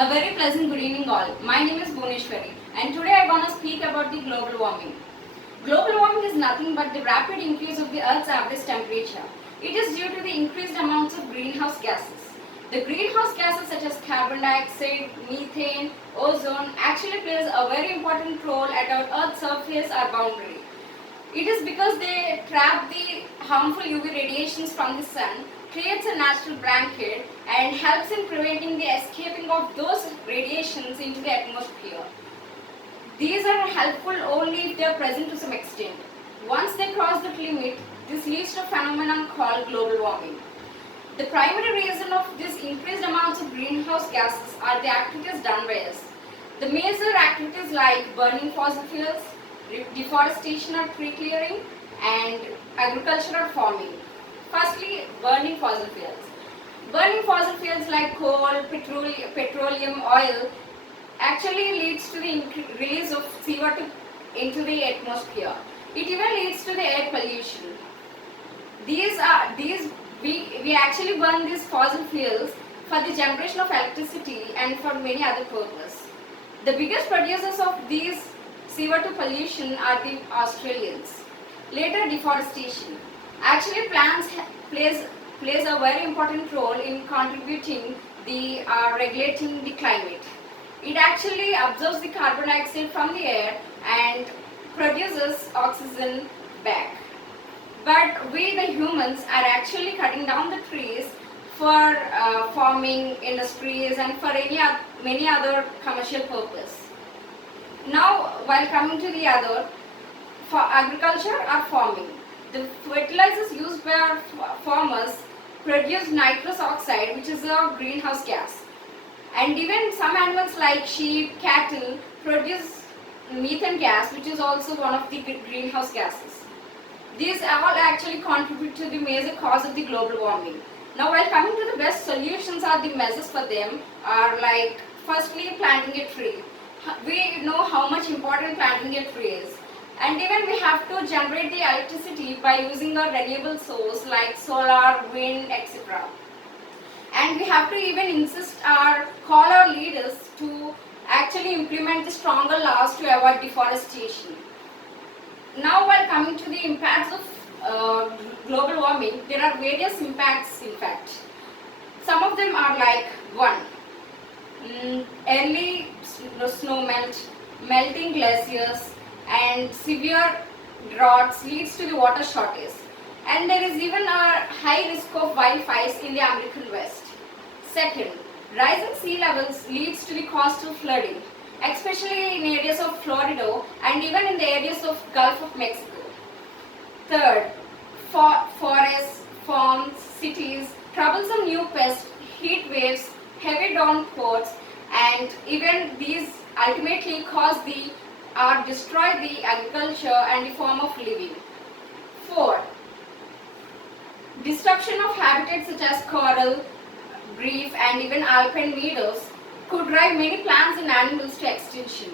A very pleasant good evening all. My name is Bhuneshwari and today I want to speak about the global warming. Global warming is nothing but the rapid increase of the Earth's average temperature. It is due to the increased amounts of greenhouse gases. The greenhouse gases such as carbon dioxide, methane, ozone actually plays a very important role at our Earth's surface or boundary. It is because they trap the harmful UV radiations from the sun, creates a natural blanket and helps in preventing the escaping of those radiations into the atmosphere. These are helpful only if they are present to some extent. Once they cross that limit, this leads to a phenomenon called global warming. The primary reason of this increased amounts of greenhouse gases are the activities done by us. The major activities like burning fossil fuels, deforestation or tree clearing, and agriculture or farming. Firstly, burning fossil fuels. Burning fossil fuels like coal, petroleum, oil actually leads to the release of CO2 into the atmosphere. It even leads to the air pollution. We actually burn these fossil fuels for the generation of electricity and for many other purposes. The biggest producers of these CO2 pollution are the Australians. Later, deforestation. Actually, plants plays a very important role in contributing the regulating the climate. It actually absorbs the carbon dioxide from the air and produces oxygen back. But we, the humans, are actually cutting down the trees for farming industries and for many other commercial purpose. Now, while coming to the other, for agriculture or farming, the fertilizers used by our farmers produce nitrous oxide, which is a greenhouse gas. And even some animals like sheep, cattle produce methane gas, which is also one of the greenhouse gases. These all actually contribute to the major cause of the global warming. Now, while coming to the best solutions or the measures for them are like, firstly, planting a tree. We know how much important planting a tree is. And even we have to generate the electricity by using a renewable source like solar, wind, etc. And we have to even call our leaders to actually implement the stronger laws to avoid deforestation. Now, while coming to the impacts of global warming, there are various impacts in fact. Some of them are like 1. Early snow melt, melting glaciers, and severe droughts leads to the water shortage. And there is even a high risk of wildfires in the American West. Second, rising sea levels leads to the coastal flooding, especially in areas of Florida and even in the areas of Gulf of Mexico. Third, forests, farms, cities, troublesome new pests, heat waves, heavy downpours, and even these ultimately destroy the agriculture and the form of living. 4. Disruption of habitats such as coral, reef, and even alpine meadows could drive many plants and animals to extinction.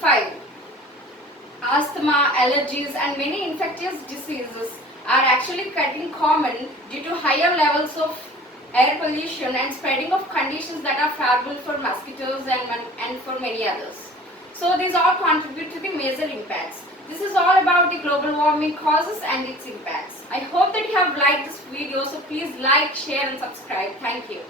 5. Asthma, allergies, and many infectious diseases are actually getting common due to higher levels of air pollution and spreading of conditions that are favorable for mosquitoes and for many others. So these all contribute to the major impacts. This is all about the global warming causes and its impacts. I hope that you have liked this video, so please like, share and subscribe. Thank you.